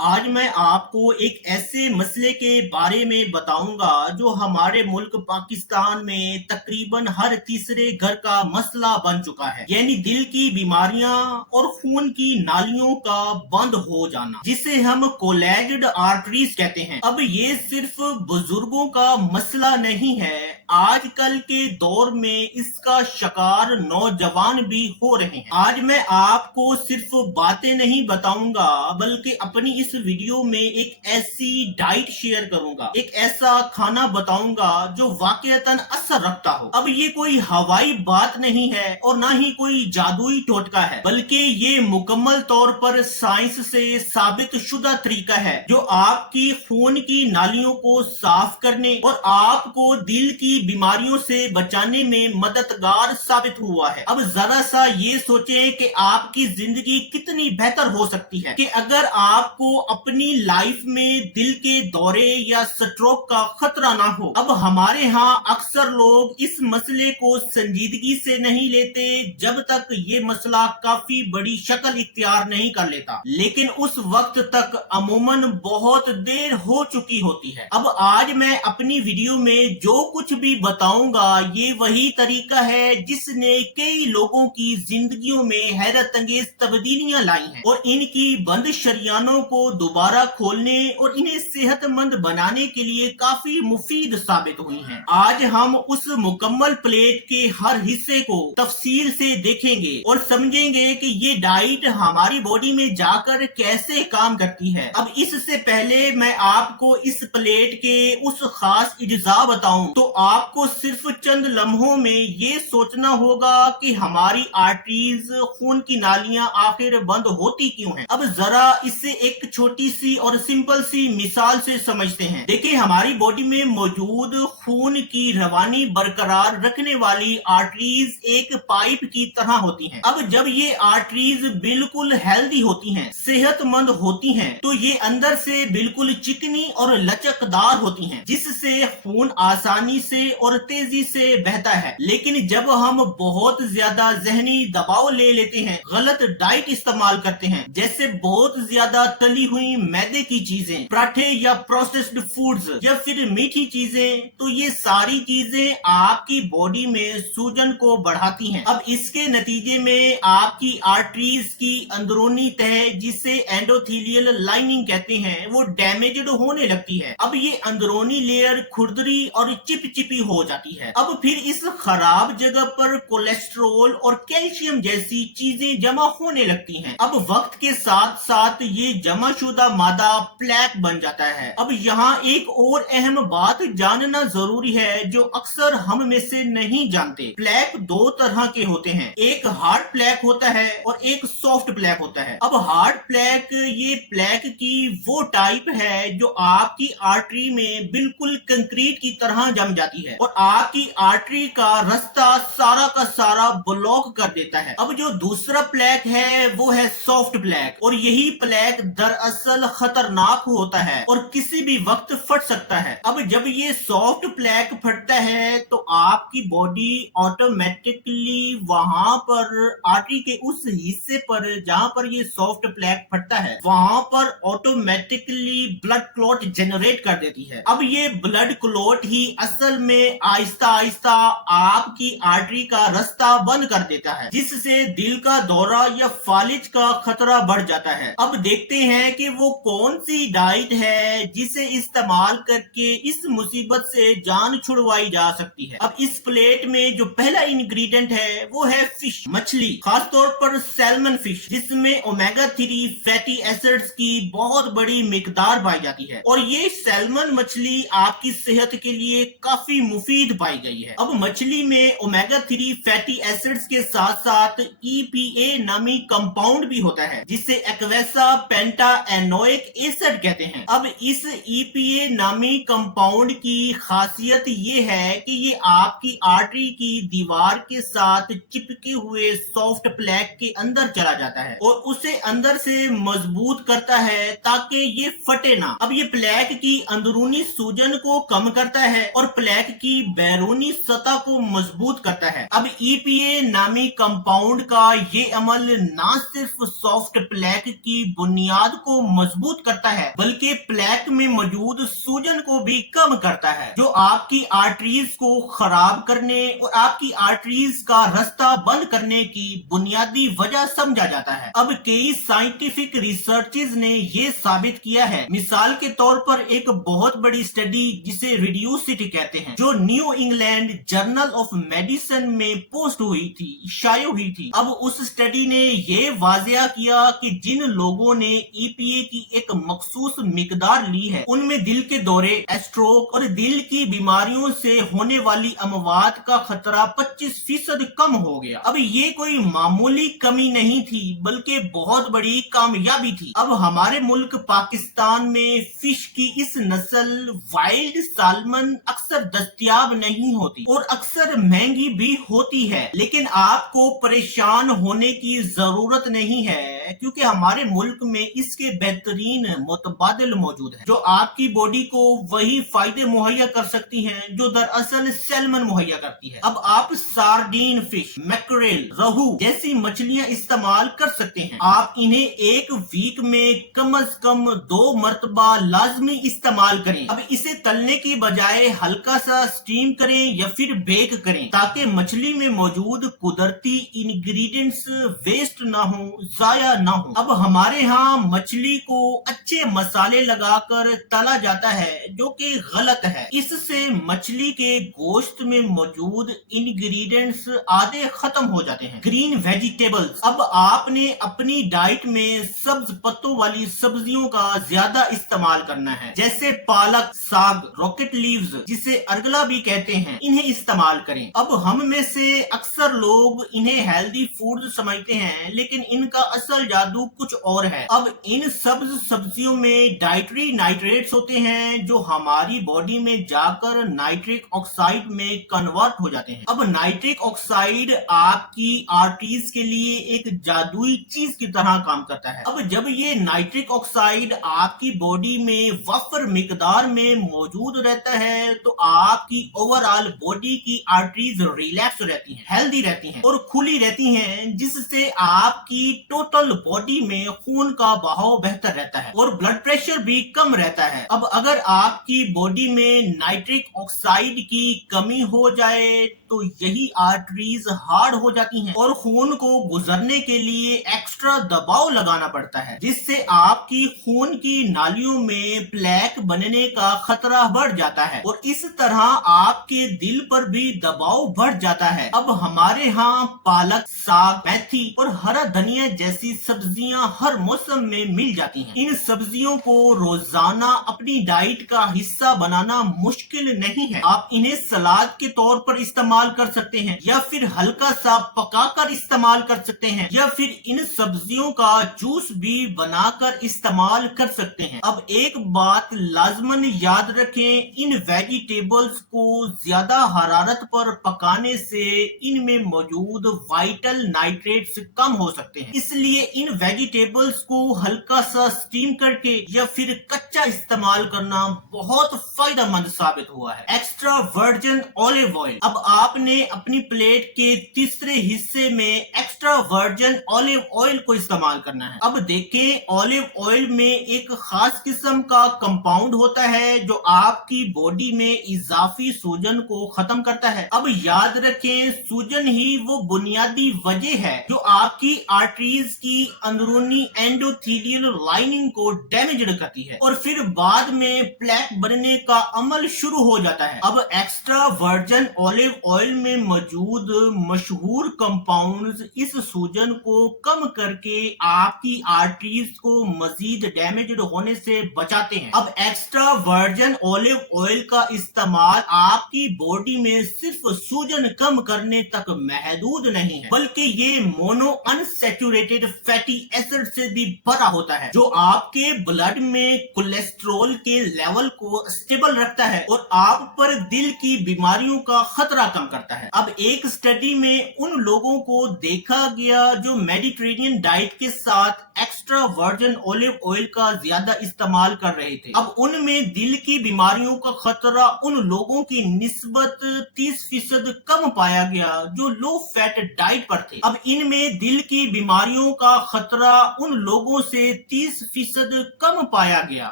आज मैं आपको एक ऐसे मसले के बारे में बताऊंगा जो हमारे मुल्क पाकिस्तान में तकरीबन हर तीसरे घर का मसला बन चुका है, यानी दिल की बीमारियां और खून की नालियों का बंद हो जाना, जिसे हम कोलैज्ड आर्टरीज कहते हैं। अब ये सिर्फ बुजुर्गों का मसला नहीं है, आजकल के दौर में इसका शिकार नौजवान भी हो रहे हैं। आज मैं आपको सिर्फ बातें नहीं बताऊंगा, बल्कि अपनी इस वीडियो में एक ऐसी डाइट शेयर करूंगा, एक ऐसा खाना बताऊंगा जो वाकईतन असर रखता हो। अब ये कोई हवाई बात नहीं है और ना ही कोई जादुई टोटका है, बल्कि ये मुकम्मल तौर पर साइंस से साबित शुदा तरीका है जो आपकी खून की नालियों को साफ करने और आपको दिल की बीमारियों से बचाने में मददगार साबित हुआ है। अब जरा सा ये सोचें कि आपकी जिंदगी कितनी बेहतर हो सकती है कि अगर आपको अपनी लाइफ में दिल के दौरे या स्ट्रोक का खतरा ना हो। अब हमारे यहाँ अक्सर लोग इस मसले को संजीदगी से नहीं लेते जब तक ये मसला काफी बड़ी शक्ल इख्तियार नहीं कर लेता, लेकिन उस वक्त तक अमूमन बहुत देर हो चुकी होती है। अब आज मैं अपनी वीडियो में जो कुछ भी बताऊंगा ये वही तरीका है जिसने कई लोगों की जिंदगियों में हैरत अंगेज तब्दीलियां लाई हैं और इनकी बंद शरियानों को दोबारा खोलने और इन्हें सेहतमंद बनाने के लिए काफी मुफीद साबित हुई हैं। आज हम उस मुकम्मल प्लेट के हर हिस्से को तफसील से देखेंगे और समझेंगे कि ये डाइट हमारी बॉडी में जाकर कैसे काम करती है। अब इससे पहले मैं आपको इस प्लेट के उस खास इज्जा बताऊं तो आपको सिर्फ चंद लम्हों में ये सोचना होगा कि हमारी आर्टरीज, खून की नालियां आखिर बंद होती क्यों हैं। अब जरा इससे एक छोटी सी और सिंपल सी मिसाल से समझते हैं। देखिए, हमारी बॉडी में मौजूद खून की रवानी बरकरार रखने वाली आर्टरीज एक पाइप की तरह होती हैं। अब जब ये आर्टरीज बिल्कुल हेल्दी होती हैं, सेहतमंद होती हैं, तो ये अंदर से बिल्कुल चिकनी और लचकदार होती हैं, जिससे खून आसानी से और तेजी से बहता है। लेकिन जब हम बहुत ज्यादा जहनी दबाव ले लेते हैं, गलत डाइट इस्तेमाल करते हैं, जैसे बहुत ज्यादा तली हुई मैदे की चीजें, पराठे या प्रोसेस्ड फूड्स या फिर मीठी चीजें, तो ये सारी चीजें आपकी बॉडी में सूजन को बढ़ाती हैं। अब इसके नतीजे में आपकी आर्टरीज की अंदरूनी तह, जिसे एंडोथेलियल लाइनिंग कहते हैं, वो डैमेज्ड होने लगती है। अब ये अंदरूनी लेयर खुरदरी और चिपचिपी हो जाती है। अब फिर इस खराब जगह पर कोलेस्ट्रॉल और कैल्शियम जैसी चीजें जमा होने लगती हैं। अब वक्त के साथ साथ ये जमाशुदा मादा प्लेक बन जाता है। अब यहाँ एक और अहम बात जानना जरूरी है जो अक्सर हम में से नहीं जानते। प्लेक दो तरह के होते हैं, एक हार्ड प्लेक होता है और एक सॉफ्ट प्लेक होता है। अब हार्ड प्लेक ये प्लेक की वो टाइप है जो आपकी आर्टरी में बिल्कुल कंक्रीट की तरह जम जाती है और आपकी आर्टरी का रास्ता सारा का सारा ब्लॉक कर देता है। अब जो दूसरा प्लेक है वो है सॉफ्ट प्लेक, और यही प्लेक दरअसल खतरनाक होता है और किसी भी वक्त फट सकता है। अब जब ये सॉफ्ट प्लेक फटता है तो आपकी बॉडी ऑटोमेटिकली वहां पर आर्टरी के उस हिस्से पर जहां पर ये सॉफ्ट प्लेक फटता है वहां पर ऑटोमेटिकली ब्लड क्लॉट जनरेट कर देती है। अब ये ब्लड क्लॉट ही असल में आहिस्ता आहिस्ता आपकी आर्टरी का रास्ता बंद कर देता है, जिससे दिल का दौरा या फालिज का खतरा बढ़ जाता है। अब देखते हैं कि वो कौन सी डाइट है जिसे इस्तेमाल करके इस मुसीबत से जान छुड़वाई जा सकती है। अब इस प्लेट में जो पहला इंग्रेडिएंट है वो है फिश, मछली, खासतौर पर सैल्मन फिश, जिसमें ओमेगा 3 फैटी एसिड्स की बहुत बड़ी मिकदार पाई जाती है और ये सैल्मन मछली आपकी सेहत के लिए काफी मुफीद पाई गई है। अब मछली में ओमेगा 3 फैटी एसिड्स के साथ साथ EPA नामी कंपाउंड भी होता है, जिसे एक्वेसा पेंटा एनोइक एसिड कहते हैं। अब इस EPA नामी कंपाउंड की खासियत ये है कि ये आपकी आर्टरी की दीवार के साथ चिपके हुए सॉफ्ट प्लेक के अंदर चला जाता है और उसे अंदर से मजबूत करता है ताकि ये फटे ना। अब ये प्लेक की अंदरूनी सूजन को कम करता है और प्लेक की बैरूनी सतह को मजबूत करता है। अब EPA नामी कंपाउंड का ये अमल ना सिर्फ सॉफ्ट प्लेक की बुनियाद को मजबूत करता है बल्कि प्लेक में मौजूद सूजन को भी कम करता है, जो आपकी आर्टरीज को खराब करने और आपकी आर्टरीज का रास्ता बंद करने की बुनियादी वजह समझा जाता है। अब कई साइंटिफिक रिसर्चेज ने ये साबित किया है। मिसाल के तौर पर एक बहुत बड़ी स्टडी जिसे रिड्यूसिटी कहते हैं, जो new England journal of medicine में पोस्ट हुई थी, शाये हुई थी। अब उस स्टडी ने ये वाजिया किया कि जिन लोगों ने ईपीए की एक मखसूस मिकदार ली है, उनमें दिल के दौरे, स्ट्रोक और दिल की बीमारियों से होने वाली अमवात का खतरा 25% कम हो गया। अब ये कोई मामूली कमी नहीं थी बल्कि बहुत बड़ी कामयाबी थी। अब हमारे मुल्क पाकिस्तान में फिश की इस नस्ल वाइल्ड सालमन अक्सर दस्तयाब नहीं होती और अक्सर महंगी भी होती है, लेकिन आपको परेशान होने की जरूरत नहीं है क्योंकि हमारे मुल्क में इसके बेहतरीन मुतबादिल मौजूद है, जो आपकी बॉडी को वही फायदे मुहैया कर सकती हैं जो दरअसल सैल्मन मुहैया करती है। अब आप सार्डीन फिश, मैकरेल, रहू जैसी मछलियां इस्तेमाल कर सकते हैं। आप इन्हें एक वीक में कम से कम 2 मरतबा लाजमी इस्तेमाल करें। अब इसे तलने की बजाय हल्का सा स्टीम करें या फिर बेक करें ताकि मछली में मौजूद कुदरती इंग्रेडिएंट्स वेस्ट ना हो, जाया ना हो। अब हमारे यहाँ मछली को अच्छे मसाले लगाकर तला जाता है जो कि गलत है। इससे मछली के गोश्त में मौजूद इंग्रेडिएंट्स आधे खत्म हो जाते हैं। ग्रीन वेजिटेबल्स, अब आपने अपनी डाइट में सब्ज पत्तों वाली सब्जियों का ज्यादा इस्तेमाल करना है, जैसे पालक, साग, रॉकेट लीव्स जिसे अर्गला भी कहते हैं, इन्हें इस्तेमाल करें। अब हम में से अक्सर लोग इन्हें हेल्दी फूड समझते हैं, लेकिन इनका असल जादू कुछ और है। अब इन सब्ज सब्जियों में डाइटरी नाइट्रेट्स होते हैं जो हमारी बॉडी में जाकर नाइट्रिक ऑक्साइड में कन्वर्ट हो जाते हैं। अब नाइट्रिक ऑक्साइड आपकी आर्टरीज के लिए एक जादुई चीज की तरह काम करता है। अब जब ये नाइट्रिक ऑक्साइड आपकी बॉडी में वफर मिकदार में मौजूद रहता है तो आपकी ओवरऑल बॉडी की आर्टरीज रिलैक्स रहती हैं, हेल्दी रहती हैं और खुली रहती हैं, जिससे आपकी टोटल बॉडी में खून का बहाव बेहतर रहता है और ब्लड प्रेशर भी कम रहता है। अब अगर आपकी बॉडी में नाइट्रिक ऑक्साइड की कमी हो जाए तो यही आर्टरीज हार्ड हो जाती हैं और खून को गुजरने के लिए एक्स्ट्रा दबाव लगाना पड़ता है, जिससे आपकी खून की नालियों में प्लेक बनने का खतरा बढ़ जाता है और इस तरह आपके दिल पर भी दबाव बढ़ जाता है। अब हमारे यहाँ पालक, साग, मेथी और हरा धनिया जैसी सब्जियां हर मौसम में मिल जाती हैं। इन सब्जियों को रोजाना अपनी डाइट का हिस्सा बनाना मुश्किल नहीं है। आप इन्हें सलाद के तौर पर इस्तेमाल कर सकते हैं या फिर हल्का सा पकाकर इस्तेमाल कर सकते हैं या फिर इन सब्जियों का जूस भी बनाकर इस्तेमाल कर सकते हैं। अब एक बात लाजमन याद रखें, इन वेजिटेबल्स को ज्यादा हरारत पर पकाने से इनमें मौजूद वाइटल नाइट्रेट्स कम हो सकते हैं, इसलिए इन वेजिटेबल्स को हल्का सा स्टीम करके या फिर कच्चा इस्तेमाल करना बहुत फायदेमंद साबित हुआ है। एक्स्ट्रा वर्जिन ऑलिव ऑयल, अब आपने अपनी प्लेट के तीसरे हिस्से में एक्स्ट्रा वर्जिन ऑलिव ऑयल को इस्तेमाल करना है। अब देखें, ऑलिव ऑयल में एक खास किस्म का कंपाउंड होता है जो आपकी बॉडी में इजाफी सूजन को खत्म करता है। अब याद रखें, सूजन ही वो बुनियादी वजह है जो आपकी आर्टरीज की अंदरूनी एंडोथेलियल लाइनिंग को डैमेज करती है और फिर बाद में प्लेक बनने का अमल शुरू हो जाता है। अब एक्स्ट्रा वर्जिन ऑलिव ऑयल में मौजूद मशहूर कंपाउंड्स इस सूजन को कम करके आपकी आर्टरीज को मजीद डैमेज होने से बचाते हैं। अब एक्स्ट्रा वर्जिन ऑलिव ऑयल का इस्तेमाल आपकी बॉडी में सिर्फ सूजन कम करने तक महदूद नहीं है, बल्कि ये मोनो अनसैचुरेटेड फैटी एसिड से भी भरा होता है जो आपके ब्लड में कोलेस्ट्रॉल के लेवल को स्टेबल रखता है और आप पर दिल की बीमारियों का खतरा कम करता है। अब एक स्टडी में उन लोगों को देखा गया जो मेडिटेरेनियन डाइट के साथ एक्स्ट्रा वर्जिन ऑलिव ऑयल का ज्यादा इस्तेमाल कर रहे थे। अब उनमें दिल की बीमारियों का खतरा उन लोगों की निस्बत 30% कम पाया गया जो लो फैट डाइट पर थे। अब इनमें दिल की बीमारियों का खतरा उन लोगों से 30% कम पाया गया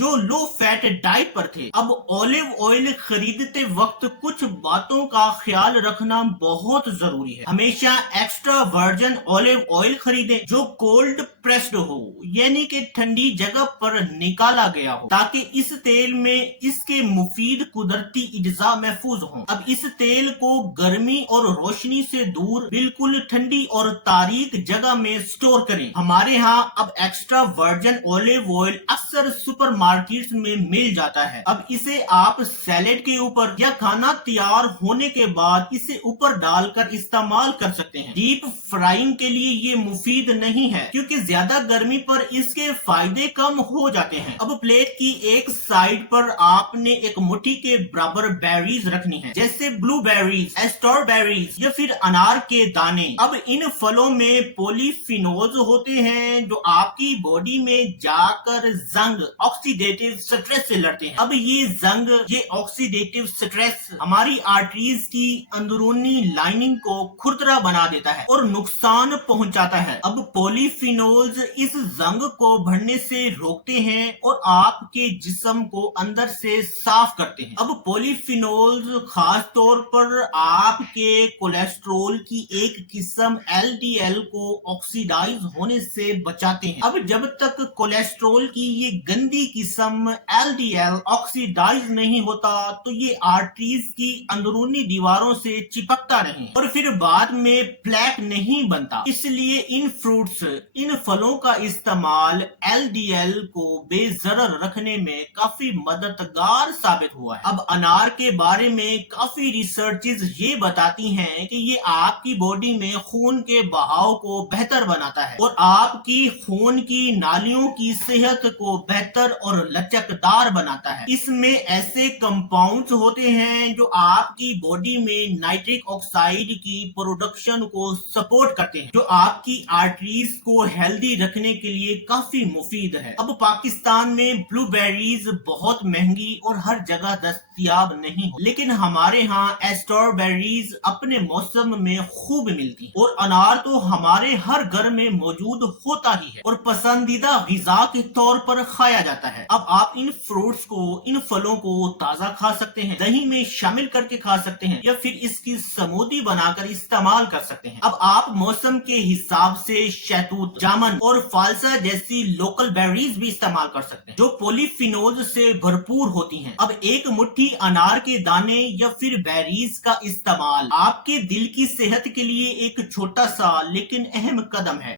जो लो फैट डाइट पर थे। अब ऑलिव ऑयल खरीदते वक्त कुछ बातों का ख्याल रखना बहुत जरूरी है। हमेशा एक्स्ट्रा वर्जिन ऑलिव ऑयल खरीदें जो कोल्ड प्रेस्ड हो, यानी कि ठंडी जगह पर निकाला गया हो, ताकि इस तेल में इसके मुफीद कुदरती इज्जा महफूज हो। अब इस तेल को गर्मी और रोशनी से दूर बिल्कुल ठंडी और तारीक जगह में स्टोर करें। हमारे यहाँ अब एक्स्ट्रा वर्जिन ऑलिव ऑयल अक्सर सुपरमार्केट्स में मिल जाता है। अब इसे आप सैलेड के ऊपर या खाना तैयार होने के बाद इसे ऊपर डालकर इस्तेमाल कर सकते हैं। डीप फ्राइंग के लिए ये मुफीद नहीं है क्योंकि ज्यादा गर्मी पर इसके फायदे कम हो जाते हैं। अब प्लेट की एक साइड पर आपने एक मुट्ठी के बराबर बेरीज रखनी है, जैसे ब्लूबेरीज, स्ट्रॉबेरीज या फिर अनार के दाने। अब इन फलों में पॉलीफिनोल्स होते हैं जो आपकी बॉडी में जाकर जंग ऑक्सीडेटिव स्ट्रेस से लड़ते हैं। अब ये ऑक्सीडेटिव स्ट्रेस हमारी आर्टरीज की अंदरूनी लाइनिंग को खुरदरा बना देता है और नुकसान पहुंचाता है। अब पॉलीफिनोल्स इस जंग को बढ़ने से रोकते हैं और आपके जिस्म को अंदर से साफ करते हैं। अब पॉलीफिनोल्स खास तौर पर आपके कोलेस्ट्रॉल की एक किस्म LDL को ऑक्सीडाइज होने से बचाते हैं। अब जब तक कोलेस्ट्रॉल की ये गंदी किस्म LDL ऑक्सीडाइज नहीं होता तो ये आर्टरीज की अंदरूनी दीवारों से चिपकता नहीं और फिर बाद में प्लेक नहीं बनता। इसलिए इन फ्रूट्स, इन फलों का इस्तेमाल LDL को बेजरर रखने में काफी मददगार साबित हुआ है। अब अनार के बारे में काफी रिसर्चेस ये बताती हैं कि ये आपकी बॉडी में खून के बहाव को बेहतर बनाता है और आपकी खून की नालियों की सेहत को बेहतर और लचकदार बनाता है। इसमें ऐसे कंपाउंड्स होते हैं जो आपकी बॉडी में नाइट्रिक ऑक्साइड की प्रोडक्शन को सपोर्ट करते हैं, जो आपकी आर्टरीज को हेल्दी रखने के लिए काफी मुफीद है। अब पाकिस्तान में ब्लूबेरीज बहुत महंगी और हर जगह दस्तयाब नहीं हो, लेकिन हमारे यहाँ स्ट्रॉबेरीज अपने मौसम में खूब मिलती है और अनार तो हमारे हर घर में मौजूद होता ही है और पसंदीदा ग़िज़ा के तौर पर खाया जाता है। अब आप इन फ्रूट्स को, इन फलों को ताज़ा खा सकते हैं, दही में शामिल करके खा सकते हैं या फिर इसकी स्मूदी बनाकर इस्तेमाल कर सकते हैं। अब आप मौसम के हिसाब से शहतूत, जामुन और फालसा जैसी लोकल बेरीज भी इस्तेमाल कर सकते हैं जो पॉलीफिनोल्स से भरपूर होती हैं। अब एक मुट्ठी अनार के दाने या फिर बेरीज का इस्तेमाल आपके दिल की सेहत के लिए एक छोटा सा लेकिन अहम कदम है।